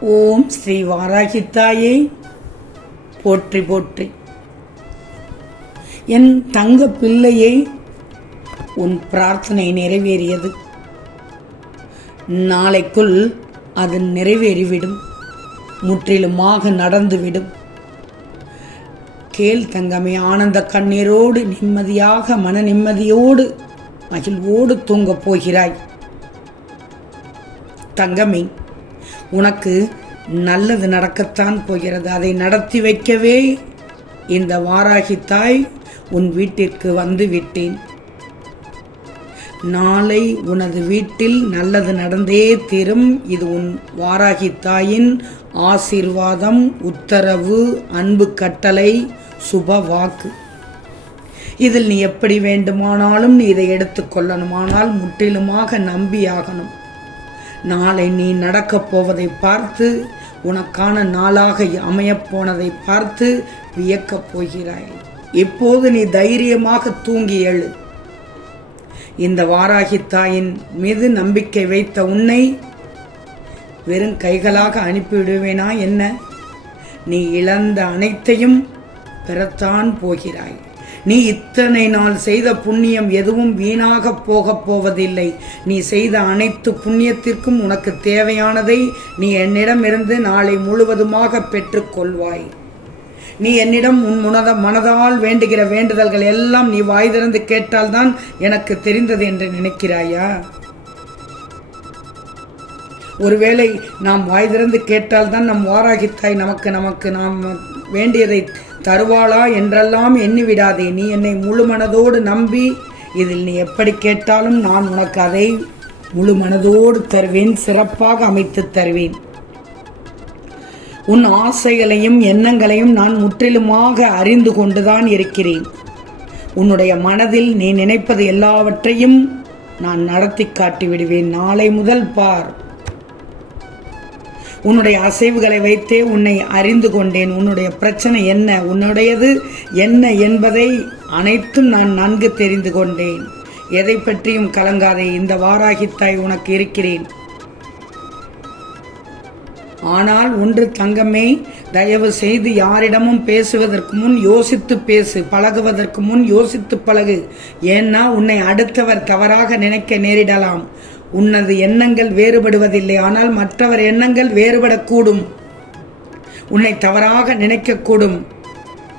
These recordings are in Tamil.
ஓம் ஸ்ரீ வாராகித்தாயே போற்றி போற்றி. என் தங்க பிள்ளையை உன் பிரார்த்தனை நிறைவேறியது. நாளைக்குள் அது நிறைவேறிவிடும். முற்றிலுமாக நடந்துவிடும். கேள் தங்கமே ஆனந்த கண்ணீரோடு நிம்மதியாக மன நிம்மதியோடு மகிழ்வோடு தூங்கப் போகிறாய். தங்கமே உனக்கு நல்லது நடக்கத்தான் போகிறது. அதை நடத்தி வைக்கவே இந்த வாராகி தாய் உன் வீட்டிற்கு வந்து விட்டேன். நாளை உனது வீட்டில் நல்லது நடந்தே தீரும். இது உன் வாராகி தாயின் ஆசீர்வாதம் உத்தரவு அன்பு கட்டளை சுப வாக்கு. இதில் நீ எப்படி வேண்டுமானாலும் நீ இதை எடுத்துக்கொள்ளணும் ஆனால் முற்றிலுமாக நம்பியாகணும். நாளை நீ நடக்கப் போவதை பார்த்து உனக்கான நாளாக அமையப் போனதை பார்த்து வியக்கப் போகிறாய். இப்போது நீ தைரியமாக தூங்கி எழு. இந்த வாராகி தாயின் மீது நம்பிக்கை வைத்த உன்னை வெறும் கைகளாக அனுப்பிவிடுவேனா என்ன? நீ இழந்த அனைத்தையும் பெறத்தான் போகிறாய். நீ இத்தனை நாள் செய்த புண்ணியம் எதுவும் வீணாக போகப் போவதில்லை. நீ செய்த அனைத்து புண்ணியத்திற்கும் உனக்கு தேவையானதை நீ என்னிடமிருந்து நாளை முழுவதுமாக பெற்றுக்கொள்வாய். நீ என்னிடம் உன் முனத மனதால் வேண்டுகிற வேண்டுதல்கள் எல்லாம் நீ வாய் திறந்து கேட்டால்தான் எனக்கு தெரிந்தது என்று நினைக்கிறாயா? ஒருவேளை நாம் வாய் திறந்து கேட்டால்தான் நம் வாராகித்தாய். நமக்கு நமக்கு நாம் வேண்டியதை தருவாளா என்றெல்லாம் எண்ணிவிடாதே. நீ என்னை முழு மனதோடு நம்பி இதில் நீ எப்படி கேட்டாலும் நான் உனக்கு அதை முழு மனதோடு தருவேன் சிறப்பாக அமைத்து தருவேன். உன் ஆசைகளையும் எண்ணங்களையும் நான் முற்றிலுமாக அறிந்து கொண்டுதான் இருக்கிறேன். உன்னுடைய மனதில் நீ நினைப்பது எல்லாவற்றையும் நான் நடத்தி காட்டி விடுவேன் நாளை முதல் பார். உன்னுடைய அசைவுகளை வைத்தே உன்னை அறிந்து கொண்டேன். உன்னுடைய பிரச்சனை என்ன? உன்னுடையது என்ன என்பதை அனைத்தும் நான் நன்கு தெரிந்து கொண்டேன். எதை பற்றியும் கலங்காதே இந்த வாராகித்தாய் உனக்கு இருக்கிறேன். ஆனால் ஒன்று தங்கமே தயவு செய்து யாரிடமும் பேசுவதற்கு முன் யோசித்து பேசு பழகுவதற்கு முன் யோசித்து பழகு. ஏன்னா உன்னை அடுத்தவர் தவறாக நினைக்க நேரிடலாம். உன்னது எண்ணங்கள் வேறுபடுவதில்லை ஆனால் மற்றவர் எண்ணங்கள் வேறுபடக்கூடும். உன்னை தவறாக நினைக்கக்கூடும்.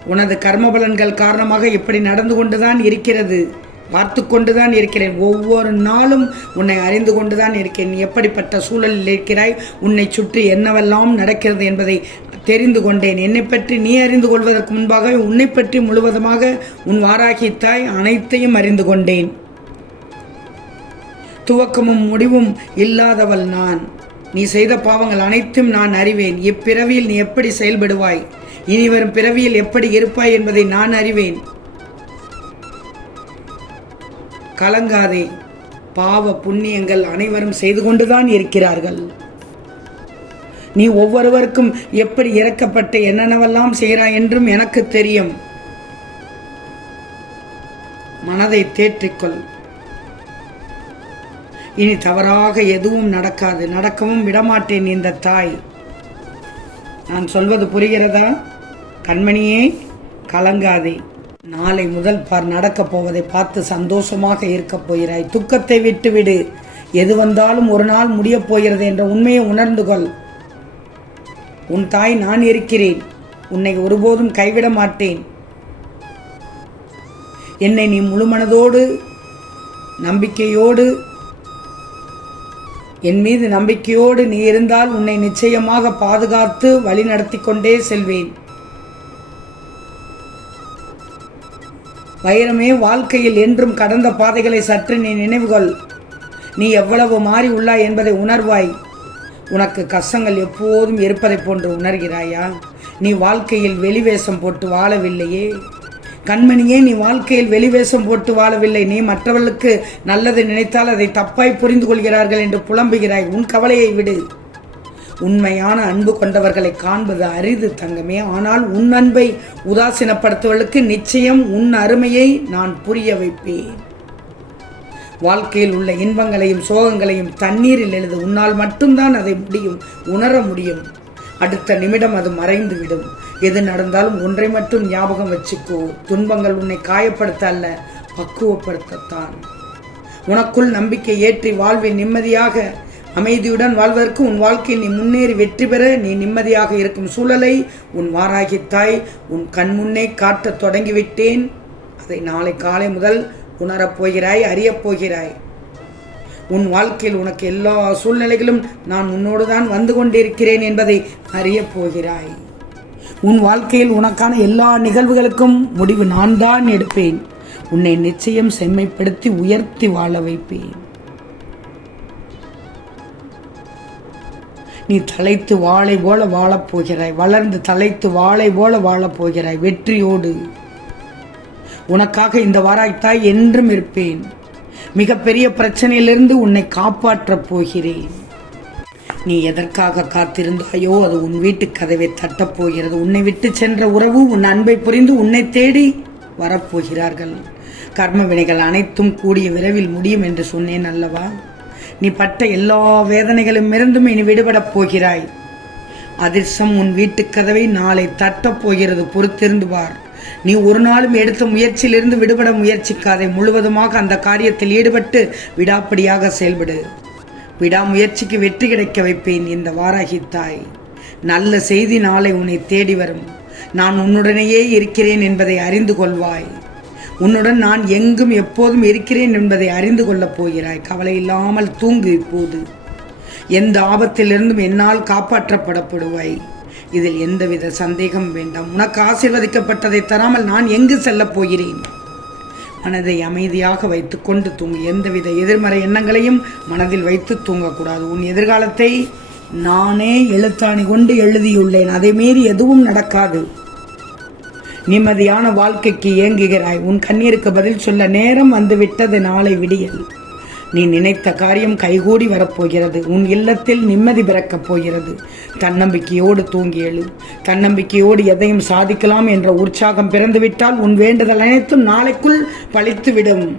உனது கர்மபலன்கள் காரணமாக இப்படி நடந்து கொண்டுதான் இருக்கிறது. பார்த்து கொண்டுதான் இருக்கிறேன். ஒவ்வொரு நாளும் உன்னை அறிந்து கொண்டுதான் இருக்கேன். நீ எப்படிப்பட்ட சூழலில் இருக்கிறாய்? உன்னை சுற்றி என்னவெல்லாம் நடக்கிறது என்பதை தெரிந்து கொண்டேன். என்னை பற்றி நீ அறிந்து கொள்வதற்கு முன்பாக உன்னை பற்றி முழுவதுமாக உன் வாராகித்தாய் அனைத்தையும் அறிந்து கொண்டேன். துவக்கமும் முடிவும் இல்லாதவள் நான். நீ செய்த பாவங்கள் அனைத்தும் நான் அறிவேன். இப்பிறவியில் நீ எப்படி செயல்படுவாய்? இனி வரும் பிறவியில் எப்படி இருப்பாய் என்பதை நான் அறிவேன். கலங்காதே. பாவ புண்ணியங்கள் அனைவரும் செய்து கொண்டுதான் இருக்கிறார்கள். நீ ஒவ்வொருவருக்கும் எப்படி இறக்கப்பட்டு என்னென்னவெல்லாம் செய்கிறாய் என்றும் எனக்கு தெரியும். மனதை தேற்றிக்கொள். இனி தவறாக எதுவும் நடக்காது. நடக்கவும் விடமாட்டேன் இந்த தாய். நான் சொல்வது புரிகிறதா? கண்மணியே கலங்காதே. நாளை முதல் பார் நடக்கப் போவதை பார்த்து சந்தோஷமாக இருக்கப் போகிறாய். துக்கத்தை விட்டுவிடு. எது வந்தாலும் ஒரு நாள் முடியப் போகிறது என்ற உண்மையை உணர்ந்து கொள். உன் தாய் நான் இருக்கிறேன். உன்னை ஒருபோதும் கைவிட மாட்டேன். என்னை நீ முழுமனதோடு நம்பிக்கையோடு என் மீது நம்பிக்கையோடு நீ இருந்தால் உன்னை நிச்சயமாக பாதுகாத்து வழி நடத்தி கொண்டே செல்வேன். வைரமே வாழ்க்கையில் என்றும் கடந்த பாதைகளை சற்று நீ நினைவுகள். நீ எவ்வளவு மாறி உள்ளாய் என்பதை உணர்வாய். உனக்கு கஷ்டங்கள் எப்போதும் இருப்பதை போன்று உணர்கிறாயா? நீ வாழ்க்கையில் வெளிவேஷம் போட்டு வாழவில்லையே. கண்மணியே நீ வாழ்க்கையில் வெளிவேஷம் போட்டு வாழவில்லை. நீ மற்றவர்களுக்கு நல்லது நினைத்தால் அதை தப்பாய் புரிந்து கொள்கிறார்கள் என்று புலம்புகிறாய். உன் கவலையை விடு. உண்மையான அன்பு கொண்டவர்களை காண்பது அரிது தங்கமே. ஆனால் உன் அன்பை உதாசீனப்படுத்துவர்களுக்கு நிச்சயம் உன் அருமையை நான் புரிய வைப்பேன். வாழ்க்கையில் உள்ள இன்பங்களையும் சோகங்களையும் தண்ணீரில் எழுது. உன்னால் மட்டும்தான் அதை முடியும் உணர முடியும். அடுத்த நிமிடம் அது மறைந்துவிடும். எது நடந்தாலும் ஒன்றை மட்டும் ஞாபகம் வச்சுக்கோ. துன்பங்கள் உன்னை காயப்படுத்த அல்ல பக்குவப்படுத்தத்தான். உனக்குள் நம்பிக்கை ஏற்றி வாழ்வை நிம்மதியாக அமைதியுடன் வாழ்வதற்கு உன் வாழ்க்கையில் நீ முன்னேறி வெற்றி பெற நீ நிம்மதியாக இருக்கும் சூழலை உன் வாராகி தாய் உன் கண் முன்னே காட்டத் தொடங்கிவிட்டேன். அதை நாளை காலை முதல் உணரப் போகிறாய் அறியப் போகிறாய். உன் வாழ்க்கையில் உனக்கு எல்லா சூழ்நிலைகளும் நான் உன்னோடு தான் வந்து கொண்டிருக்கிறேன் என்பதை அறியப் போகிறாய். உன் வாழ்க்கையில் உனக்கான எல்லா நிகழ்வுகளுக்கும் முடிவு நான் தான் எடுப்பேன். உன்னை நிச்சயம் செம்மைப்படுத்தி உயர்த்தி வாழ வைப்பேன். நீ தலைத்து வாளை போல வாழப்போகிறாய் வளர்ந்து தலைத்து வாளை போல வாழப் போகிறாய். வெற்றியோடு. உனக்காக இந்த வாராய்த்தாய் என்றும் இருப்பேன். மிகப்பெரிய பிரச்சனையிலிருந்து உன்னை காப்பாற்றப் போகிறேன். நீ எதற்காக காத்திருந்தாயோ அது உன் வீட்டு கதவை தட்டப் போகிறது. உன்னை விட்டு சென்ற உறவு உன் அன்பை புரிந்து உன்னை தேடி வரப்போகிறார்கள். கர்ம வினைகள் அனைத்தும் கூடிய விரைவில் முடியும் என்று சொன்னேன் அல்லவா? நீ பட்ட எல்லா வேதனைகளும் இருந்தும் இனி விடுபடப் போகிறாய். அதிர்ஷ்டம் உன் வீட்டுக் கதவை நாளை தட்டப் போகிறது. பொறுத்திருந்து பார். நீ ஒரு நாளும் எடுத்த முயற்சியிலிருந்து விடுபட முயற்சிக்காதே. முழுவதுமாக அந்த காரியத்தில் ஈடுபட்டு விடாப்படியாக செயல்படு. விடாமுயற்சிக்கு வெற்றி கிடைக்க வைப்பேன் இந்த வாராகி தாய். நல்ல செய்தி நாளை உன்னை தேடி வரும். நான் உன்னுடனேயே இருக்கிறேன் என்பதை அறிந்து கொள்வாய். உன்னுடன் நான் எங்கும் எப்போதும் இருக்கிறேன் என்பதை அறிந்து கொள்ளப் போகிறாய். கவலை இல்லாமல் தூங்கு இப்போது. எந்த ஆபத்திலிருந்தும் என்னால் காப்பாற்றப்படப்படுவாய். இதில் எந்தவித சந்தேகம் வேண்டாம். உனக்கு ஆசீர்வதிக்கப்பட்டதை தராமல் நான் எங்கு செல்லப் போகிறேன்? மனதை அமைதியாக வைத்துக்கொண்டு தூங்கு. எந்தவித எதிர்மறை எண்ணங்களையும் மனதில் வைத்து தூங்கக்கூடாது. உன் எதிர்காலத்தை நானே எழுத்தாணி கொண்டு எழுதியுள்ளேன். அதை மீறி எதுவும் நடக்காது. நிம்மதியான வாழ்க்கைக்கு ஏங்குகிறாய். உன் கண்ணீருக்கு பதில் சொல்ல நேரம் வந்துவிட்டது. நாளை விடியல். நீ நினைத்த காரியம் கைகூடி வரப்போகிறது. உன் இல்லத்தில் நிம்மதி பிறக்கப் போகிறது. தன்னம்பிக்கையோடு தூங்கி எழு. தன்னம்பிக்கையோடு எதையும் சாதிக்கலாம் என்ற உற்சாகம் பிறந்துவிட்டால் உன் வேண்டுதல் அனைத்தும் நாளைக்குள் பழித்துவிடும்.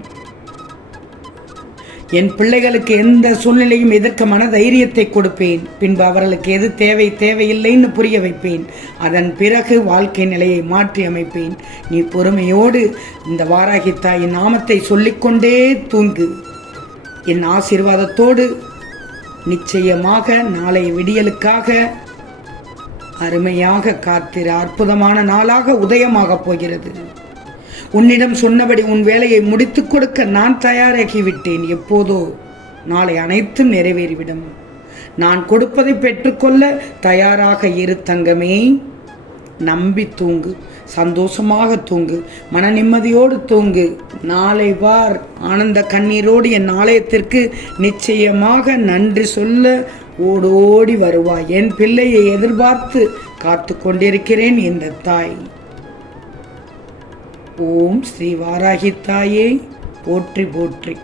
என் பிள்ளைகளுக்கு எந்த சூழ்நிலையும் எதிர்க்க மன தைரியத்தை கொடுப்பேன். பின்பு அவர்களுக்கு எது தேவை தேவையில்லைன்னு புரிய வைப்பேன். அதன் பிறகு வாழ்க்கை நிலையை மாற்றி அமைப்பேன். நீ பொறுமையோடு இந்த வாராகி தாயின் நாமத்தை சொல்லிக்கொண்டே தூங்கு. என் ஆசீர்வாதத்தோடு நிச்சயமாக நாளை விடியலுக்காக அருமையாக காத்திர அற்புதமான நாளாக உதயமாகப் போகிறது. உன்னிடம் சொன்னபடி உன் வேலையை முடித்துக் கொடுக்க நான் தயாராகிவிட்டேன். எப்போதோ நாளை அனைத்தும் நிறைவேறிவிடும். நான் கொடுப்பதை பெற்றுக்கொள்ள தயாராக இரு தங்கமே. நம்பி தூங்கு. சந்தோஷமாக தூங்கு. மன நிம்மதியோடு தூங்கு. நாளை வார். ஆனந்த கண்ணீரோடு என் ஆலயத்திற்கு நிச்சயமாக நன்றி சொல்ல ஓடோடி வருவாய். என் பிள்ளையை எதிர்பார்த்து காத்து கொண்டிருக்கிறேன் இந்த தாய். ஓம் ஸ்ரீ வாராகி தாயே. போற்றி போற்றி.